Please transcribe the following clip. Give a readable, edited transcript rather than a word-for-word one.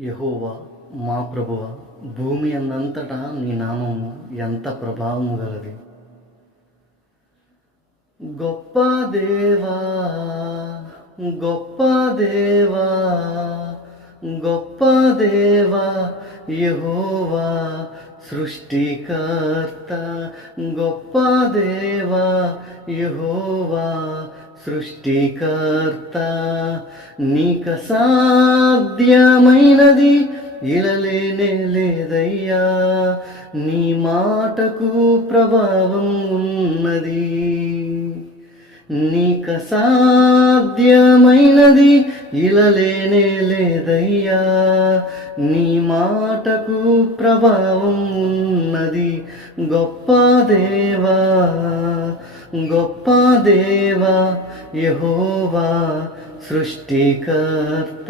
యెహోవా మా ప్రభువా, భూమి అన్నంతటా నీ నామము ఎంత ప్రభావము గలది. గొప్ప దేవా, గొప్ప దేవా, గొప్ప దేవా యెహోవా సృష్టికర్త. గొప్ప దేవా యెహోవా సృష్టికర్త. నీకు సాధ్యమైనది ఇలలేనే లేదయ్యా, నీ మాటకు ప్రభావం ఉన్నది. నీకు సాధ్యమైనది ఇలలేనే లేదయ్యా, నీ మాటకు ప్రభావం ఉన్నది. గొప్ప దేవా, గొప్ప దేవా యెహోవా సృష్టికర్త.